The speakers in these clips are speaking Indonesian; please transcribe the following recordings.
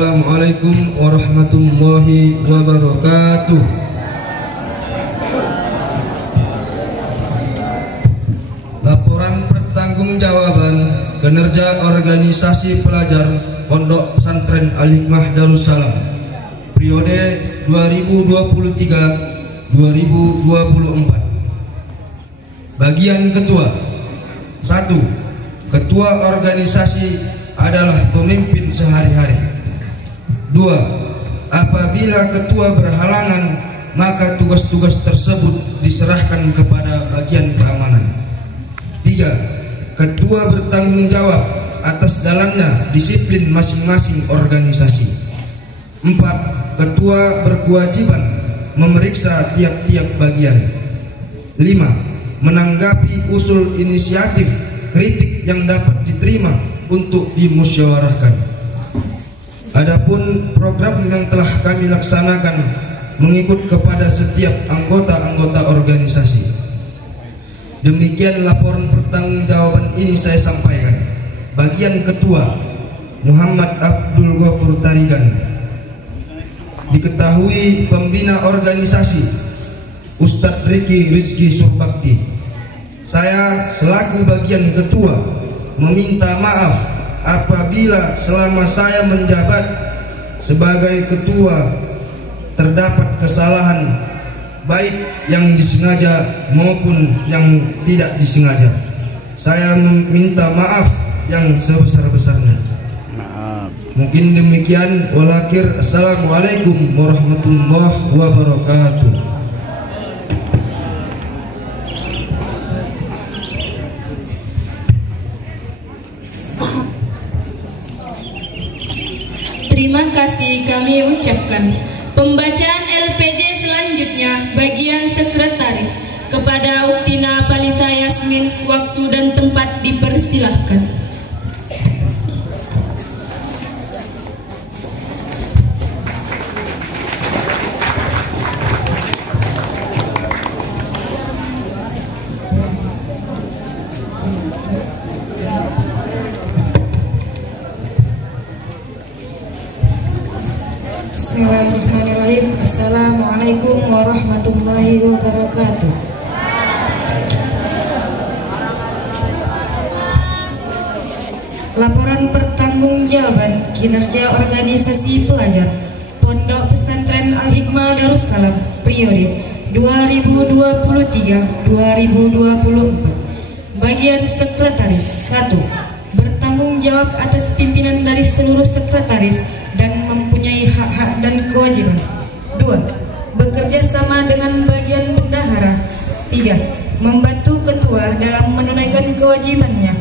Assalamualaikum warahmatullahi wabarakatuh. Laporan pertanggungjawaban kinerja organisasi pelajar Pondok Pesantren Al-Hikmah Darussalam periode 2023-2024. Bagian Ketua. 1. Ketua organisasi adalah pemimpin sehari-hari. 2. Apabila ketua berhalangan, maka tugas-tugas tersebut diserahkan kepada bagian keamanan. 3. Ketua bertanggung jawab atas jalannya disiplin masing-masing organisasi. 4. Ketua berkewajiban memeriksa tiap-tiap bagian. 5. Menanggapi usul inisiatif kritik yang dapat diterima untuk dimusyawarahkan. Adapun program yang telah kami laksanakan mengikut kepada setiap anggota-anggota organisasi. Demikian laporan pertanggungjawaban ini saya sampaikan. Bagian Ketua Muhammad Abdul Ghafur Tarigan. Diketahui pembina organisasi Ustadz Riki Rizki Surbakti. Saya selaku bagian Ketua meminta maaf apabila selama saya menjabat sebagai ketua terdapat kesalahan baik yang disengaja maupun yang tidak disengaja. Saya meminta maaf yang sebesar-besarnya. Mungkin demikian. Walakhir. Assalamualaikum warahmatullahi wabarakatuh. Terima kasih kami ucapkan. Pembacaan LPJ selanjutnya bagian sekretaris. Kepada Uktina Palisa Yasmin, waktu dan tempat dipersilahkan. Bismillahirrahmanirrahim. Assalamualaikum warahmatullahi wabarakatuh. Laporan pertanggungjawaban kinerja organisasi pelajar Pondok Pesantren Al-Hikmah Darussalam periode 2023-2024. Bagian sekretaris. 1. Bertanggung jawab atas pimpinan dari seluruh sekretaris dan mempunyai hak-hak dan kewajiban. 2. Bekerja sama dengan bagian bendahara. 3. Membantu ketua dalam menunaikan kewajibannya.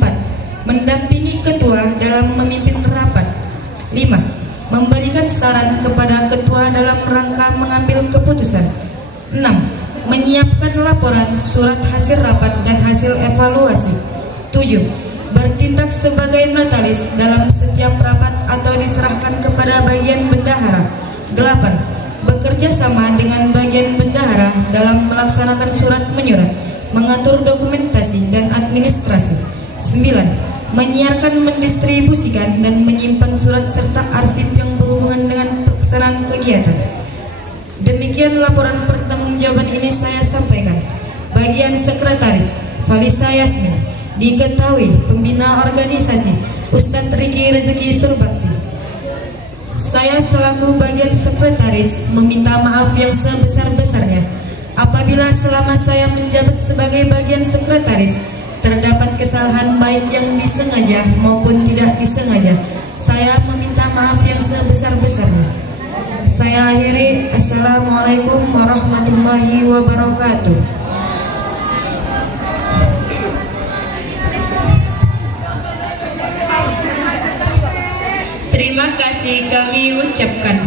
4. Mendampingi ketua dalam memimpin rapat. 5. Memberikan saran kepada ketua dalam rangka mengambil keputusan. 6. Menyiapkan laporan, surat hasil rapat dan hasil evaluasi. 7. Bertindak sebagai notaris dalam setiap rapat atau diserahkan kepada bagian bendahara. 8. Bekerja sama dengan bagian bendahara dalam melaksanakan surat menyurat, mengatur dokumentasi dan administrasi. 9. Menyiarkan, mendistribusikan dan menyimpan surat serta arsip yang berhubungan dengan pelaksanaan kegiatan. Demikian laporan pertanggungjawaban ini saya sampaikan. Bagian sekretaris Falisa Yasmin. Diketahui pembina organisasi Ustadz Riki Rezeki Surbakti. Saya selaku bagian sekretaris meminta maaf yang sebesar-besarnya apabila selama saya menjabat sebagai bagian sekretaris terdapat kesalahan baik yang disengaja maupun tidak disengaja. Saya meminta maaf yang sebesar-besarnya. Saya akhiri. Assalamualaikum warahmatullahi wabarakatuh. Terima kasih kami ucapkan.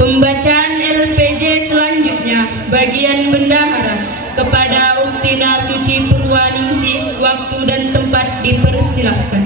Pembacaan LPJ selanjutnya bagian bendahara. Kepada Uktina Suci Purwaningsih, waktu dan tempat dipersilahkan.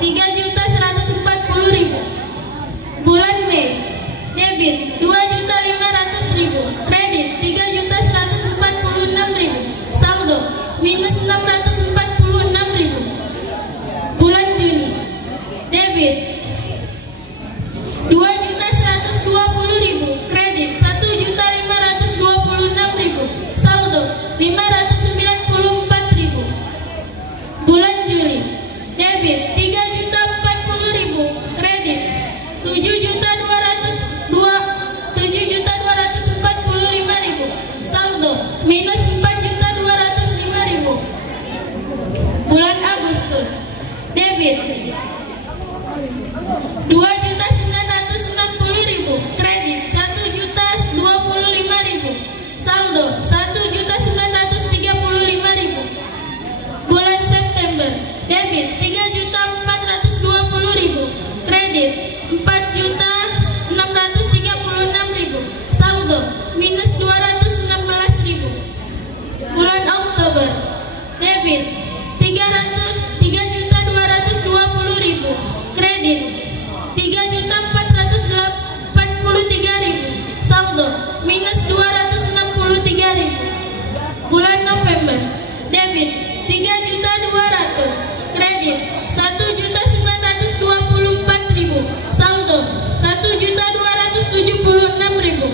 3.140.000. Bulan Mei, debit 2.500.000, kredit 3.146.000, saldo minus 646.000. Bulan Juni, debit 2.120.000, kredit 1.526.000, saldo 594.000. Bulan Juli, debit 3.040.000, kredit 7.245.000, saldo minus 4.205.000. Bulan Agustus, debit 2.960.000, kredit 1.025.000, saldo 1.935.000. Bulan September, debit 3.420.000, kredit 4.636.000, saldo minus 216.000. Bulan Oktober, debit 3.220.000, kredit 3.483.000, saldo minus 263.000. Bulan November, debit 3.200.000, kredit 1.924.000, saldo 1.276.000.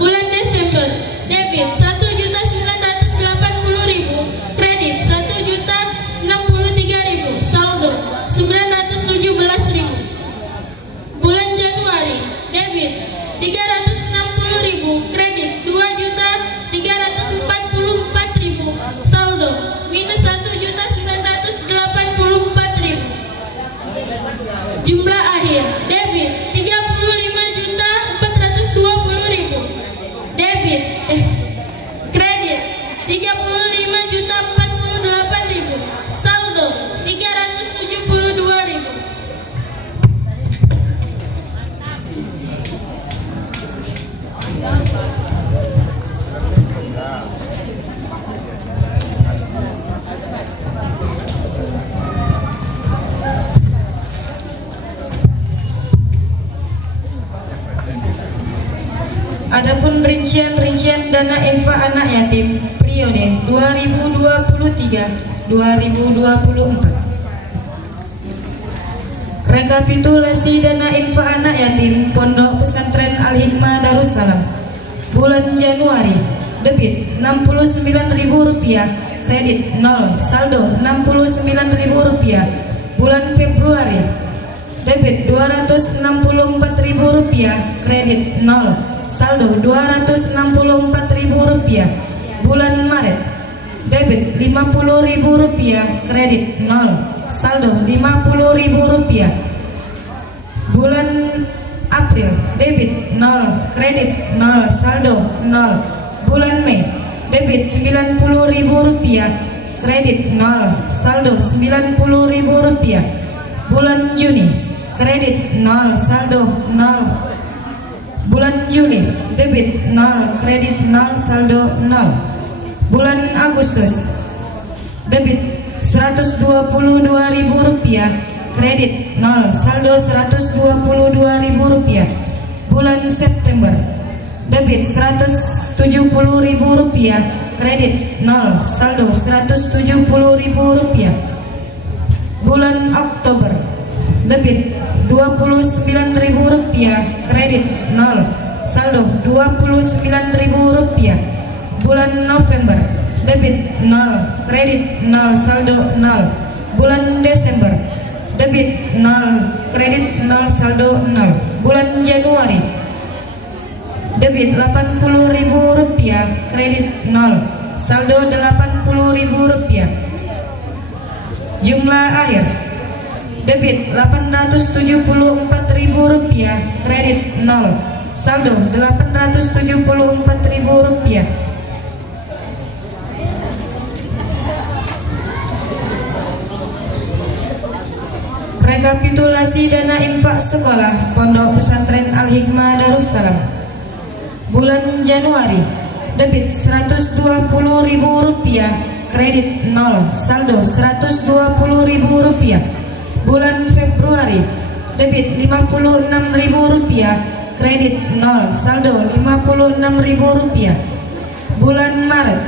Bulan Desember, debit 1.980.000, kredit 1.063.000, saldo 917.000. Bulan Januari, debit 360.000, kredit 2.344.000, saldo minus 1.984.000. Jumlah akhir, debit 35.420.000, debit kredit 35.048.000, saldo 372.000. Adapun rincian dana infak anak yatim periode 2023-2024. Rekapitulasi dana infak anak yatim Pondok Pesantren Al-Hikmah Darussalam. Bulan Januari, debit Rp69.000, kredit 0, saldo Rp69.000. Bulan Februari, debit Rp264.000, kredit 0, saldo Rp264.000. Bulan Maret, debit Rp50.000, kredit 0, saldo Rp50.000. Bulan April, debit 0, kredit 0, saldo 0. Bulan Mei, debit Rp90.000, kredit 0, saldo Rp90.000. Bulan Juni, kredit 0, saldo 0. Bulan Juli, debit 0, kredit 0, saldo 0. Bulan Agustus, debit Rp122.000, kredit 0, saldo Rp122.000. Bulan September, debit Rp170.000, kredit 0, saldo Rp170.000. Bulan Oktober, debit Rp29.000, kredit 0, saldo Rp29.000. Bulan November, debit 0, kredit 0, saldo 0. Bulan Desember, debit 0, kredit 0, saldo 0. Bulan Januari, debit Rp80.000, kredit 0, saldo Rp80.000. Jumlah akhir, debit Rp874.000, kredit 0, saldo Rp874.000. Rekapitulasi dana infak sekolah Pondok Pesantren Al-Hikmah Darussalam. Bulan Januari, debit Rp120.000, kredit 0, saldo Rp120.000. Bulan Februari, debit Rp56.000, kredit 0, saldo Rp56.000. Bulan Maret,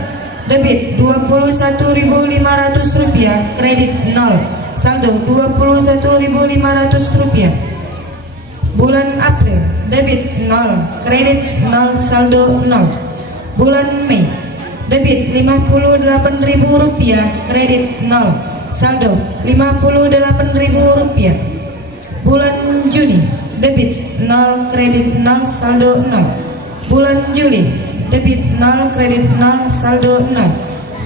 debit Rp21.500, kredit 0, saldo Rp21.500. Bulan April, debit 0, kredit 0, saldo 0. Bulan Mei, debit Rp58.000, kredit 0, saldo Rp58.000. Bulan Juni, debit 0, kredit 0, saldo 0. Bulan Juli, debit 0, kredit 0, saldo 0.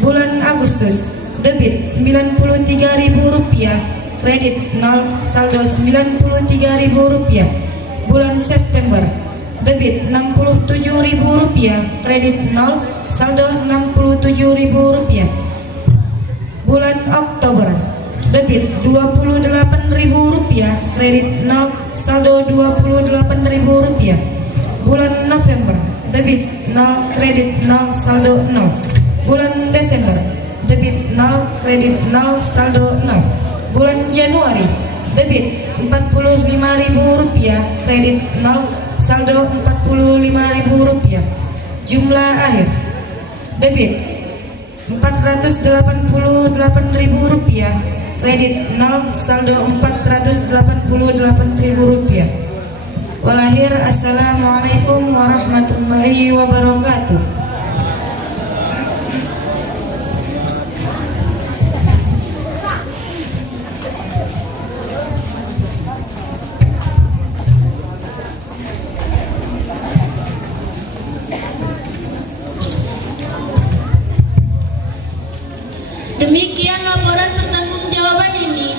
Bulan Agustus, debit Rp93.000, kredit 0, saldo Rp93.000. Bulan September, debit Rp67.000, kredit 0, saldo Rp67.000. Bulan Oktober, debit Rp28.000, kredit 0, saldo Rp28.000. Bulan November, debit 0, kredit 0, saldo 0. Bulan Desember, debit 0, kredit 0, saldo 0. Bulan Januari, debit Rp45.000, kredit 0, saldo Rp45.000. Jumlah akhir, debit Rp488.000, kredit 0, saldo Rp488.000. Walahir, assalamualaikum warahmatullahi wabarakatuh. Demikian laporan pertanggungjawaban ini.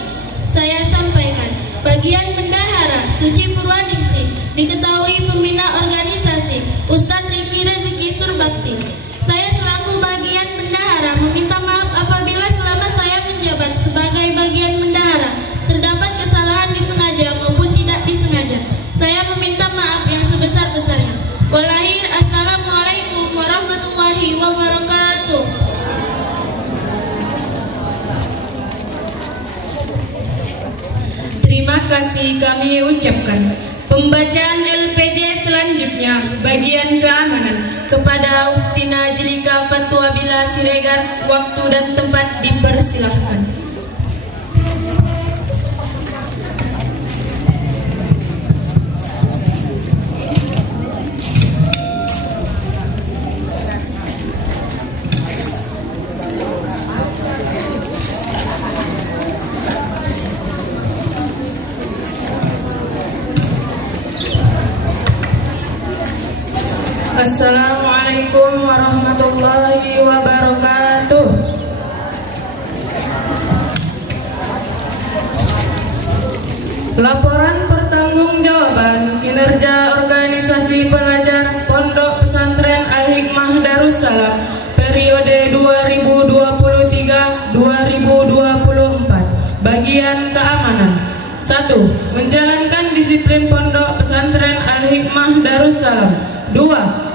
Saya sampaikan, bagian bendahara Suci Purwaningsih diketahui pembina organisasi Ustadz Riki Rezeki Surbakti. Saya selaku bagian bendahara meminta maaf apabila selama saya menjabat sebagai bagian bendahara terdapat kesalahan disengaja maupun tidak disengaja. Saya meminta maaf yang sebesar-besarnya. Walahir, assalamualaikum warahmatullahi wabarakatuh. Terima kasih kami ucapkan. Pembacaan LPJ selanjutnya, bagian keamanan, kepada Uktina Jelika Fatwa Bila Siregar. Waktu dan tempat dipersilahkan. Assalamualaikum warahmatullahi wabarakatuh. Laporan pertanggungjawaban kinerja organisasi pelajar Pondok Pesantren Al-Hikmah Darussalam periode 2023-2024. Bagian keamanan. 1. Menjalankan disiplin Pondok Pesantren Al-Hikmah Darussalam. 2.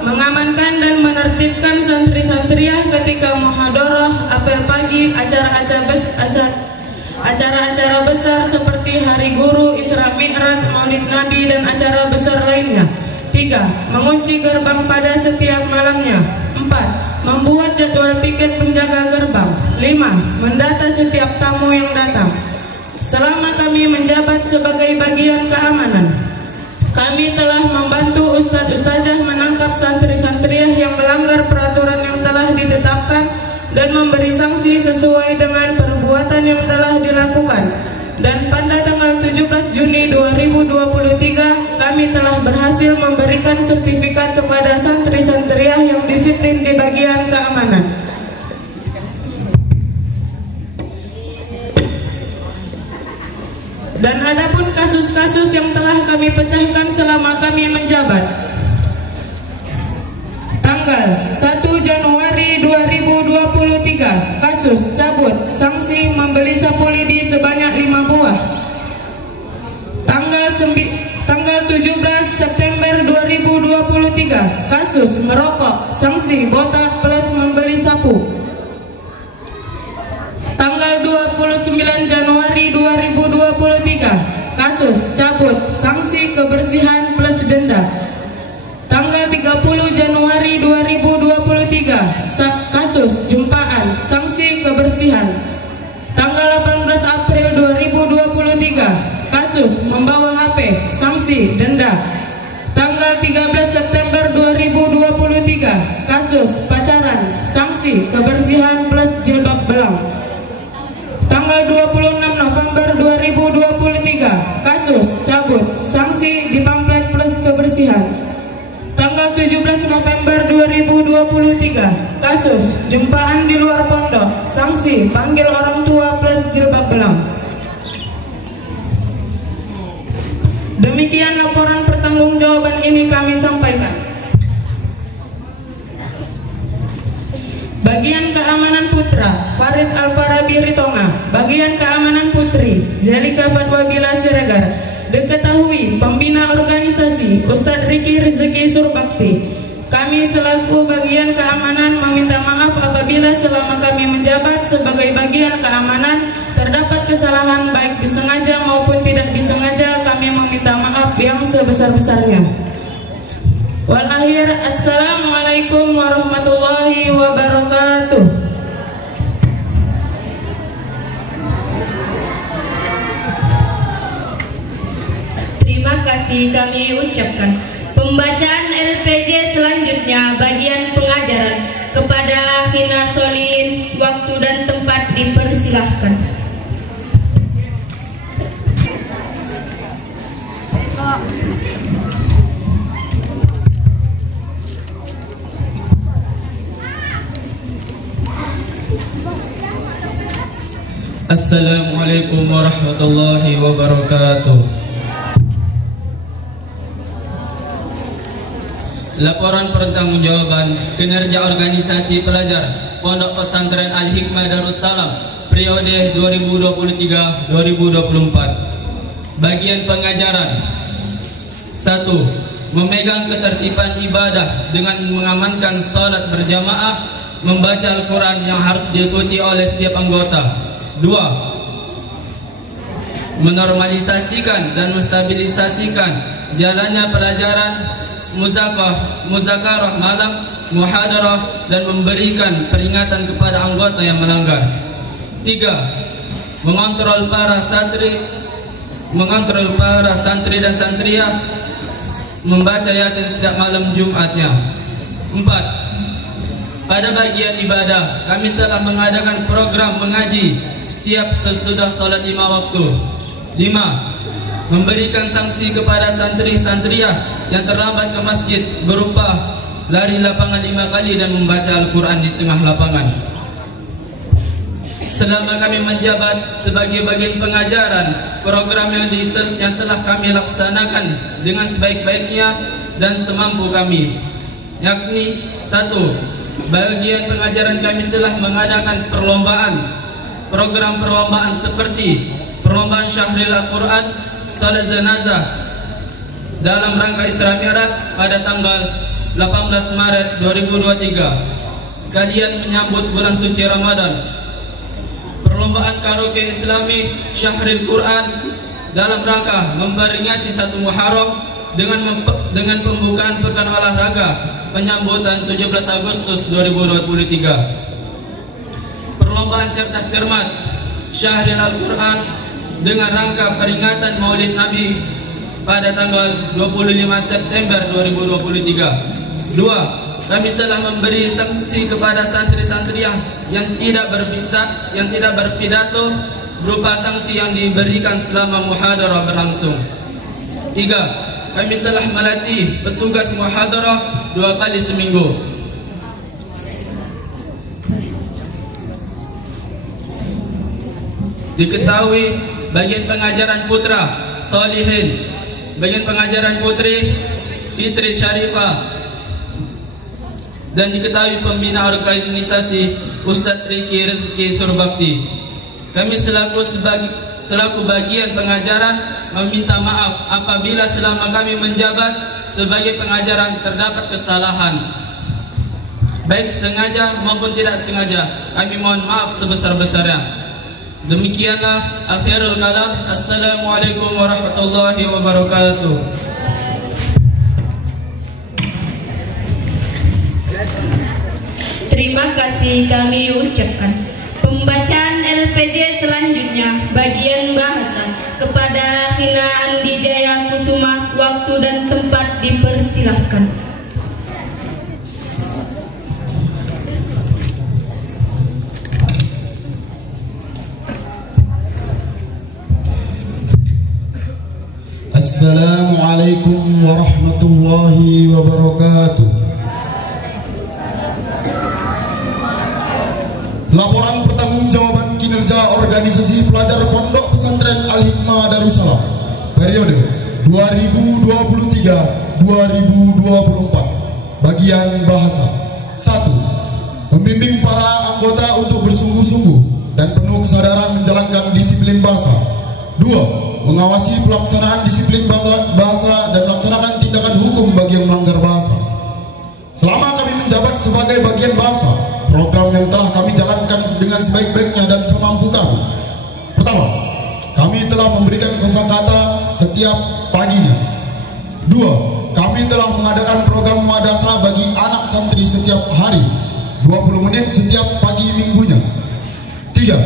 Mengamankan dan menertibkan santri-santriah ketika muhadharah, apel pagi, acara-acara besar seperti Hari Guru, Isra Mi'raj, Maulid Nabi, dan acara besar lainnya. 3. Mengunci gerbang pada setiap malamnya. 4. Membuat jadwal piket penjaga gerbang. 5. Mendata setiap tamu yang datang. Selama kami menjabat sebagai bagian keamanan, kami telah membantu ustadz-ustazah menangkap santri-santriah yang melanggar peraturan yang telah ditetapkan dan memberi sanksi sesuai dengan perbuatan yang telah dilakukan. Dan pada tanggal 17 Juni 2023, kami telah berhasil memberikan sertifikat kepada santri-santriah yang disiplin di bagian keamanan. Dan adapun kasus-kasus yang telah kami pecahkan selama kami menjabat. Tanggal 1 Januari 2023, kasus cabut sanksi membeli sapu lidi sebanyak 5 buah. Tanggal 17 September 2023, kasus merokok sanksi botak plus membeli sapu. Tanggal 29 Januari 2024, membawa HP, sanksi, denda. Tanggal 13 September 2023, kasus pacaran, sanksi, kebersihan plus jilbab belang. Tanggal 26 November 2023, kasus cabut, sanksi di pamflet plus kebersihan. Tanggal 17 November 2023, kasus jumpaan di luar pondok, sanksi panggil orang tua plus jilbab belang. Demikian laporan pertanggungjawaban ini kami sampaikan. Bagian keamanan putra Farid Al-Farabi Ritonga. Bagian keamanan putri Jelika Fatwa Bila Siregar. Diketahui pembina organisasi Ustadz Riki Rizki Surbakti. Kami selaku bagian keamanan meminta maaf apabila selama kami menjabat sebagai bagian keamanan terdapat kesalahan baik disengaja maupun tidak disengaja. Kami meminta maaf yang sebesar-besarnya. Wal akhir, assalamualaikum warahmatullahi wabarakatuh. Terima kasih kami ucapkan. Pembacaan LPJ selanjutnya bagian pengajaran kepada Hina Solihin. Waktu dan tempat dipersilahkan. Assalamualaikum warahmatullahi wabarakatuh. Laporan pertanggungjawaban kinerja organisasi pelajar Pondok Pesantren Al-Hikmah Darussalam periode 2023-2024. Bagian pengajaran. 1. Memegang ketertiban ibadah dengan mengamankan salat berjamaah, membaca Al-Quran yang harus diikuti oleh setiap anggota. 2. Menormalisasikan dan menstabilisasikan jalannya pelajaran muzakarah malam, muhadarah, dan memberikan peringatan kepada anggota yang melanggar. 3. Mengontrol para santri dan santriah membaca Yasin setiap malam Jumatnya. 4. Pada bagian ibadah, kami telah mengadakan program mengaji setiap sesudah sholat 5 waktu. 5. Memberikan sanksi kepada santri-santriah yang terlambat ke masjid berupa lari lapangan 5 kali dan membaca Al-Quran di tengah lapangan. Selama kami menjabat sebagai bagian pengajaran, program yang telah kami laksanakan dengan sebaik-baiknya dan semampu kami, yakni 1. Bagian pengajaran kami telah mengadakan program perlombaan seperti perlombaan Syahril Al-Quran, salat jenazah dalam rangka Isra Mi'raj pada tanggal 18 Maret 2023 sekalian menyambut bulan suci Ramadan. Perlombaan karaoke Islami Syahril Quran dalam rangka memperingati 1 Muharram dengan pembukaan pekan olahraga penyambutan 17 Agustus 2023. Perlombaan cerdas cermat Syahril Al-Quran dengan rangka peringatan Maulid Nabi pada tanggal 25 September 2023. 2. Kami telah memberi sanksi kepada santri-santriah yang tidak berpidato berupa sanksi yang diberikan selama muhadarah berlangsung. 3. Kami telah melatih petugas muhadarah 2 kali seminggu. Diketahui bagian pengajaran putra Solihin, bagian pengajaran putri Fitri Syarifah, dan diketahui pembina organisasi Ustadz Riki Rizki Surbakti. Kami selaku bagian pengajaran meminta maaf apabila selama kami menjabat sebagai pengajaran terdapat kesalahan, baik sengaja maupun tidak sengaja. Kami mohon maaf sebesar-besarnya. Demikianlah akhirul kalam. Assalamualaikum warahmatullahi wabarakatuh. Terima kasih kami ucapkan. Pembacaan LPJ selanjutnya, bagian bahasa, kepada Hina Andi Jaya Kusuma, waktu dan tempat dipersilahkan. Assalamualaikum warahmatullahi wabarakatuh. Laporan pertanggungjawaban kinerja organisasi pelajar Pondok Pesantren Al-Hikmah Darussalam periode 2023-2024. Bagian bahasa. 1. Membimbing para anggota untuk bersungguh-sungguh dan penuh kesadaran menjalankan disiplin bahasa. 2. Mengawasi pelaksanaan disiplin bahasa dan melaksanakan tindakan hukum bagi yang melanggar bahasa. Selama kami menjabat sebagai bagian bahasa, program yang telah kami jalankan dengan sebaik-baiknya dan semampu kami. Pertama, kami telah memberikan kosakata setiap paginya. 2. Kami telah mengadakan program madrasah bagi anak santri setiap hari, 20 menit setiap pagi minggunya. 3.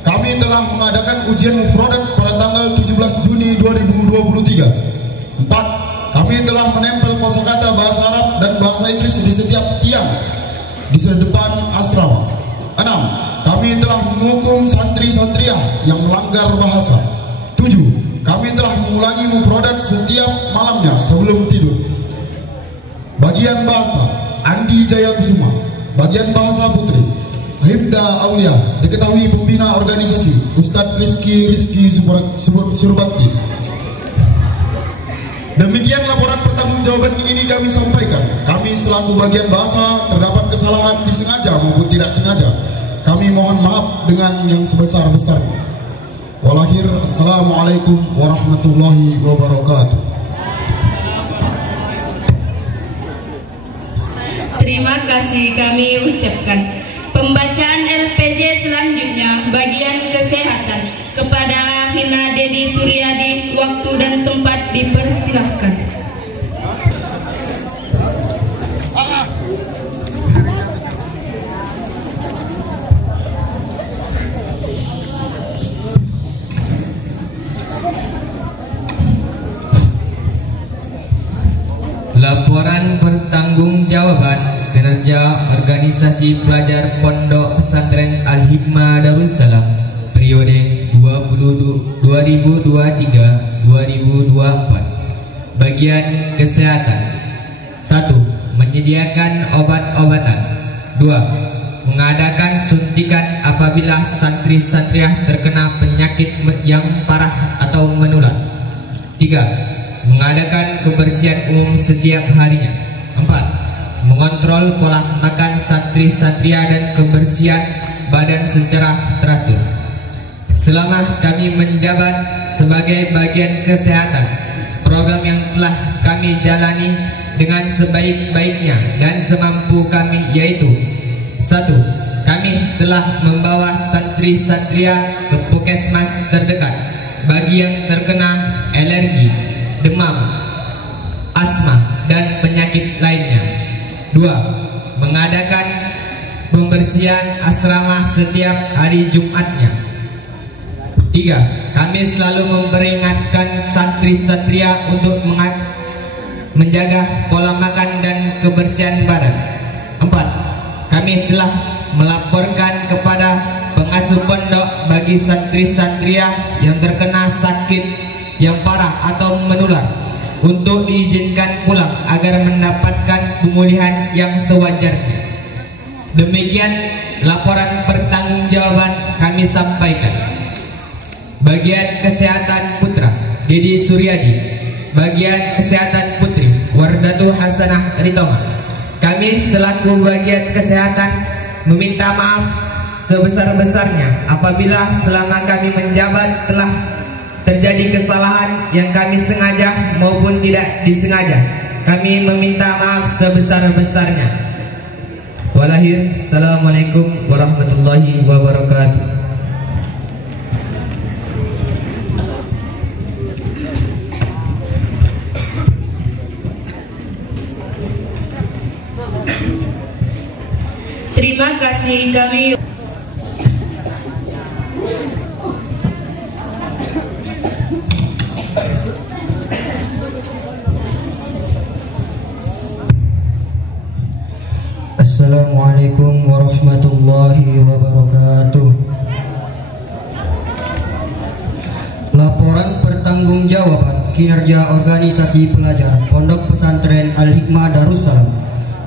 Kami telah mengadakan ujian mufradat pada tanggal 17 Juni 2023. 4. Kami telah menempel kosakata bahasa Arab dan bahasa Inggris di setiap tiang di depan asrama. 6. Kami telah menghukum santri-santriah yang melanggar bahasa. 7. Kami telah mengulangi mufradat setiap malamnya sebelum tidur. Bagian bahasa Andi Jaya Kusuma. Bagian bahasa putri Hibda Aulia, diketahui pembina organisasi Ustadz Rizky Surbakti. Demikian laporan pertanggungjawaban ini kami sampaikan. Kami selaku bagian bahasa terdapat kesalahan disengaja maupun tidak sengaja. Kami mohon maaf dengan yang sebesar-besarnya. Walahir, assalamualaikum warahmatullahi wabarakatuh. Terima kasih kami ucapkan. Pembacaan LPJ selanjutnya, bagian kesehatan, kepada Hina Dedi Suryadi, waktu dan tempat dipersilahkan. Laporan pertanggungjawaban kinerja organisasi pelajar Pondok Pesantren Al-Hikmah Darussalam periode 2023-2024. Bagian kesehatan. 1. Menyediakan obat-obatan. 2. Mengadakan suntikan apabila santri-santriah terkena penyakit yang parah atau menular. 3. Mengadakan kebersihan umum setiap harinya. 4. Mengontrol pola makan santri-santriah dan kebersihan badan secara teratur. Selama kami menjabat sebagai bagian kesehatan, program yang telah kami jalani dengan sebaik-baiknya dan semampu kami yaitu: 1. Kami telah membawa santri-santriah ke puskesmas terdekat bagi yang terkena alergi, demam, asma, dan penyakit lainnya. 2. Mengadakan pembersihan asrama setiap hari Jumatnya. 3. Kami selalu memperingatkan santri-santriah untuk menjaga pola makan dan kebersihan badan. 4. Kami telah melaporkan kepada pengasuh pondok bagi santri-santriah yang terkena sakit yang parah atau menular untuk diizinkan pulang agar mendapatkan pemulihan yang sewajarnya. Demikian laporan pertanggungjawaban kami sampaikan. Bagian kesehatan putra Dedi Suryadi. Bagian kesehatan putri Wardatu Hasanah Ritonga. Kami selaku bagian kesehatan meminta maaf sebesar-besarnya apabila selama kami menjabat telah terjadi kesalahan yang kami sengaja maupun tidak disengaja. Kami meminta maaf sebesar-besarnya. Walahir, assalamualaikum warahmatullahi wabarakatuh. Terima kasih kami. Assalamualaikum warahmatullahi wabarakatuh. Laporan pertanggungjawaban kinerja organisasi pelajar Pondok Pesantren Al-Hikmah Darussalam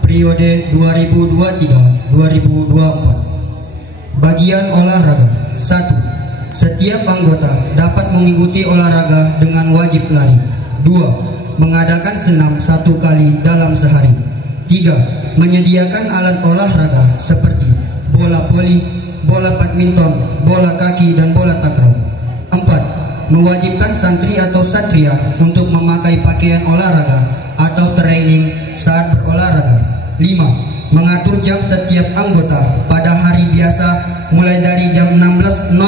periode 2023-2024. Bagian olahraga. 1. Setiap anggota dapat mengikuti olahraga dengan wajib lari. 2. Mengadakan senam 1 kali dalam sehari. 3. Menyediakan alat olahraga seperti bola voli, bola badminton, bola kaki, dan bola takraw. 4. Mewajibkan santri atau santriah untuk memakai pakaian olahraga atau training saat berolahraga. 5. Mengatur jam setiap anggota pada hari biasa mulai dari jam 16.00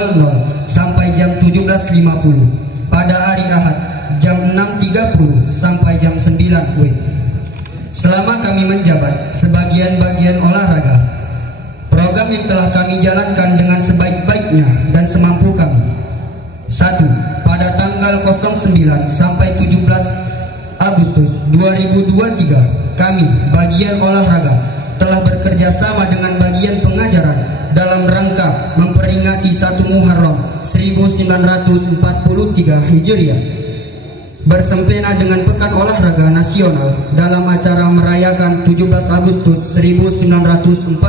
sampai jam 17.50. Pada hari Ahad jam 6.30 sampai jam 9 WIB. Selama kami menjabat sebagian-bagian olahraga, program yang telah kami jalankan dengan sebaik-baiknya dan semampu kami. 1. Pada tanggal 09 sampai 17 Agustus 2023, kami bagian olahraga telah bekerja sama dengan bagian pengajaran dalam rangka memperingati 1 Muharram 1943 Hijriah bersempena dengan Pekan Olahraga Nasional dalam acara merayakan 17 Agustus 1945.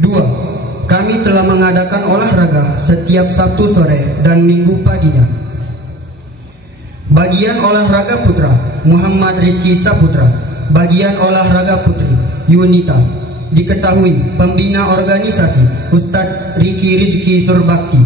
2. Kami telah mengadakan olahraga setiap Sabtu sore dan Minggu paginya. Bagian olahraga putra Muhammad Rizky Saputra, bagian olahraga putri Yunita. Diketahui pembina organisasi Ustadz Riki Rizki Surbakti.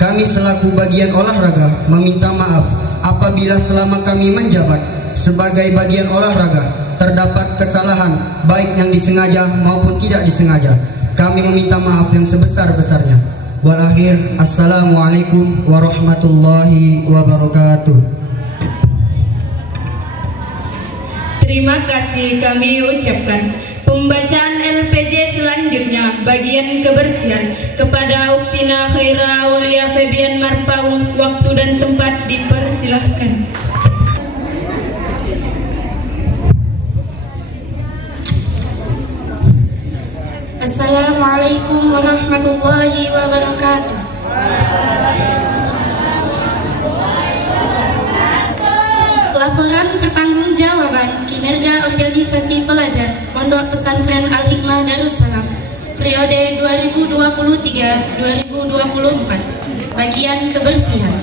Kami selaku bagian olahraga meminta maaf apabila selama kami menjabat sebagai bagian olahraga terdapat kesalahan baik yang disengaja maupun tidak disengaja. Kami meminta maaf yang sebesar-besarnya. Wal akhir, assalamualaikum warahmatullahi wabarakatuh. Terima kasih kami ucapkan. Pembacaan LPJ selanjutnya bagian kebersihan kepada Uktina Khaira Aulia Febian Marpaung. Waktu dan tempat dipersilahkan. Assalamualaikum warahmatullahi wabarakatuh. Laporan pertanggungjawaban kinerja organisasi pelajar Pondok Pesantren Al-Hikmah Darussalam periode 2023-2024. Bagian kebersihan.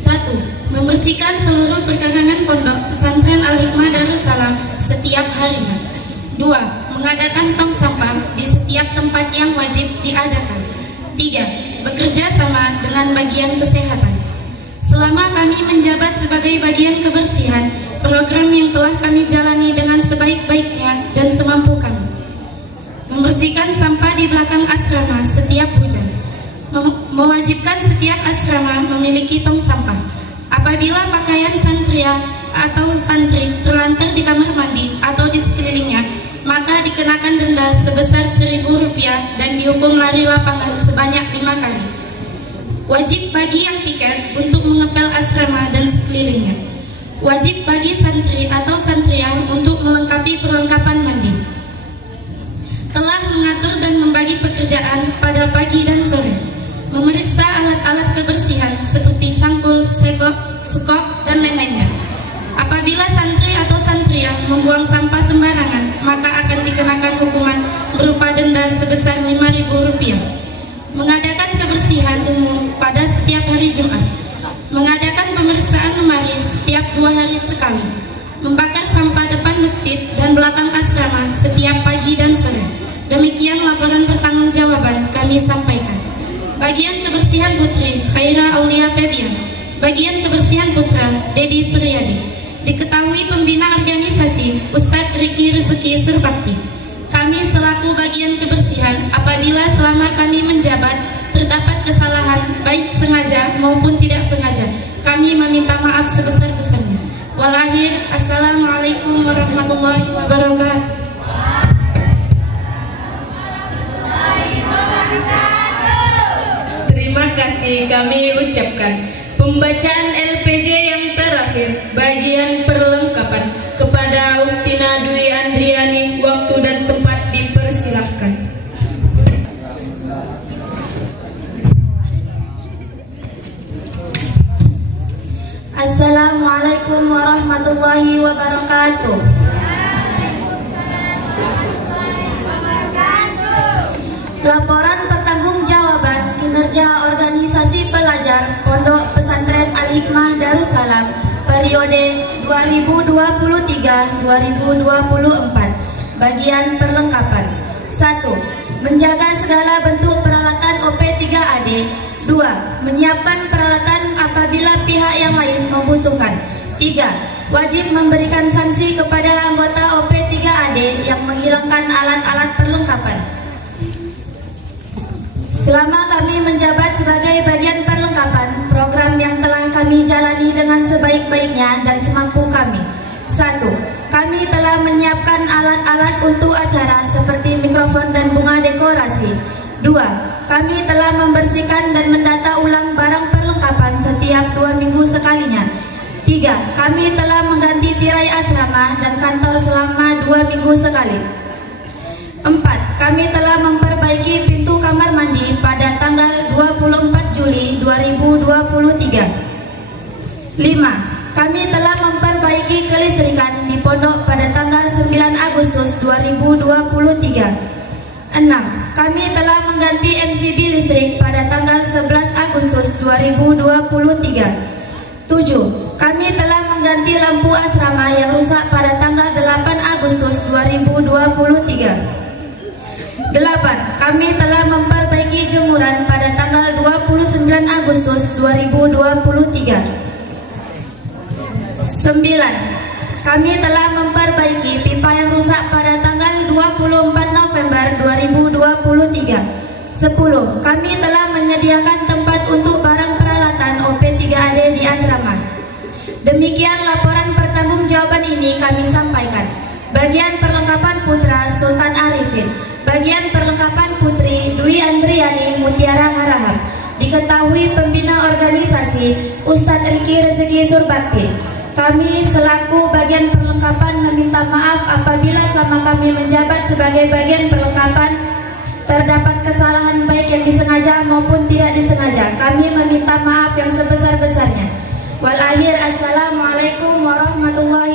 1. Membersihkan seluruh perkarangan Pondok Pesantren Al-Hikmah Darussalam setiap harinya. 2. Mengadakan tong sampah di setiap tempat yang wajib diadakan. 3. Bekerja sama dengan bagian kesehatan. Selama kami menjabat sebagai bagian kebersihan, program yang telah kami jalani dengan sebaik-baiknya dan semampu kami. Membersihkan sampah di belakang asrama setiap hujan. Mewajibkan setiap asrama memiliki tong sampah. Apabila pakaian santria atau santri terlantar di kamar mandi atau di sekelilingnya, maka dikenakan denda sebesar Rp1.000 dan dihukum lari lapangan sebanyak 5 kali. Wajib bagi yang piket untuk mengepel asrama dan sekelilingnya. Wajib bagi santri atau santriah untuk melengkapi perlengkapan mandi. Telah mengatur dan membagi pekerjaan pada pagi dan sore. Memeriksa alat-alat kebersihan seperti cangkul, sekop, dan lain-lainnya. Apabila santri atau santriah membuang sampah sembarangan, maka akan dikenakan hukuman berupa denda sebesar Rp5.000. Mengadakan kebersihan umum pada setiap hari Jumat. Mengadakan pemeriksaan lemari setiap 2 hari sekali. Membakar sampah depan masjid dan belakang asrama setiap pagi dan sore. Demikian laporan pertanggungjawaban kami sampaikan. Bagian kebersihan putri Khaira Aulia Febian. Bagian kebersihan putra Dedi Suryadi. Diketahui pembina organisasi Ustadz Riki Rizki Surbakti. Kami selaku bagian kebersihan, apabila selama kami menjabat terdapat kesalahan baik sengaja maupun tidak sengaja, kami meminta maaf sebesar-besarnya. Walahir, assalamualaikum warahmatullahi wabarakatuh. Terima kasih kami ucapkan. Pembacaan LPJ yang terakhir, bagian perlengkapan. Kepada Uktina Dwi Andriani, waktu dan tempat dipersilahkan. Assalamualaikum warahmatullahi wabarakatuh. Laporan pertanggungjawaban kinerja organisasi pelajar Pondok Pesantren Al-Hikmah Darussalam periode 2023-2024. Bagian perlengkapan. 1. Menjaga segala bentuk peralatan OP3AD. 2. Menyiapkan peralatan apabila pihak yang lain membutuhkan. 3. Wajib memberikan sanksi kepada anggota OP3AD yang menghilangkan alat-alat perlengkapan. Selama kami menjabat sebagai bagian perlengkapan, program yang telah kami jalani dengan sebaik-baiknya dan semampu kami. 1. Kami telah menyiapkan alat-alat untuk acara seperti mikrofon dan bunga dekorasi. 2. Kami telah membersihkan dan mendata ulang barang perlengkapan setiap 2 minggu sekalinya. 3. Kami telah mengganti tirai asrama dan kantor selama 2 minggu sekali. 4. Kami telah memperbaiki pintu kamar mandi pada tanggal 24 Juli 2023. 5. Kami telah memperbaiki kelistrikan di pondok pada tanggal 9 Agustus 2023. 6. Kami telah mengganti MCB listrik pada tanggal 11 Agustus 2023. 7. Kami telah mengganti lampu asrama yang rusak pada tanggal 8 Agustus 2023. 8. Kami telah memperbaiki jemuran pada tanggal 29 Agustus 2023. 9. Kami telah memperbaiki pipa yang rusak pada tanggal 24 November 2023. 10. Kami telah menyediakan tempat untuk barang peralatan OP3AD di asrama. Demikian laporan pertanggungjawaban ini kami sampaikan. Bagian perlengkapan putra Sultan Arifin. Bagian perlengkapan putri Dwi Andriani Mutiara Harahap. Diketahui pembina organisasi Ustadz Riki Rezeki Surbakti. Kami selaku bagian perlengkapan meminta maaf apabila selama kami menjabat sebagai bagian perlengkapan terdapat kesalahan baik yang disengaja maupun tidak disengaja. Kami meminta maaf yang sebesar-besarnya. Wal akhir, assalamualaikum warahmatullahi